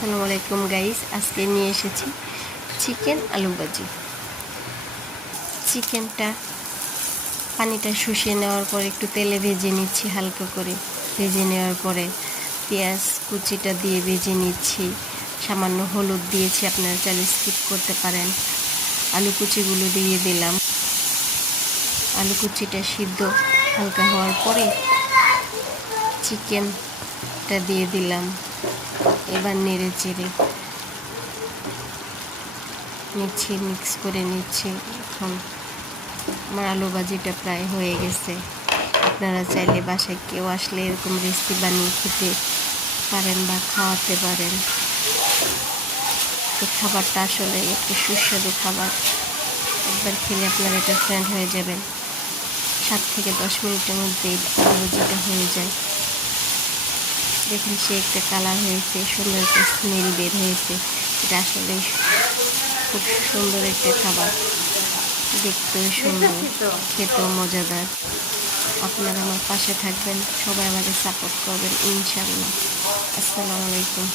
আসসালামু আলাইকুম গাইস, আজকে নিয়ে এসেছি চিকেন আলু ভাজি। চিকেনটা পানিটা শুষিয়ে নেওয়ার পর একটু তেলে ভেজে নিচ্ছি, হালকা করে ভেজে নেওয়ার পরে পেঁয়াজ কুচিটা দিয়ে ভেজে নিচ্ছি। সামান্য হলুদ দিয়েছি, আপনারা চাইলে স্কিপ করতে পারেন। আলু কুচিগুলো দিয়ে দিলাম। আলু কুচিটা সিদ্ধ হালকা হওয়ার পরে চিকেনটা দিয়ে দিলাম। এবার নেড়ে চেড়ে নিচ্ছি, মিক্স করে নিচ্ছি। এখন আমার আলু ভাজিটা প্রায় হয়ে গেছে। আপনারা চাইলে বাসায় কেউ আসলে এরকম রেসিপি বানিয়ে খেতে পারেন বা খাওয়াতে পারেন। এই খাবারটা আসলে একটু সুস্বাদু খাবার, একবার খেলে আপনারা এটা ফ্রেন্ড হয়ে যাবেন। 7 থেকে 10 মিনিটের মধ্যে আলু ভাজিটা হয়ে যায়। দেখুন, সে একটা কালার হয়েছে, সুন্দর একটা স্মেল বের হয়েছে। এটা আসলে খুব সুন্দর একটা খাবার, দেখতেও সুন্দর, খেতেও মজাদার। আপনারা আমার পাশে থাকবেন, সবাই আমাকে সাপোর্ট করবেন ইনশাআল্লাহ। আসসালামু আলাইকুম।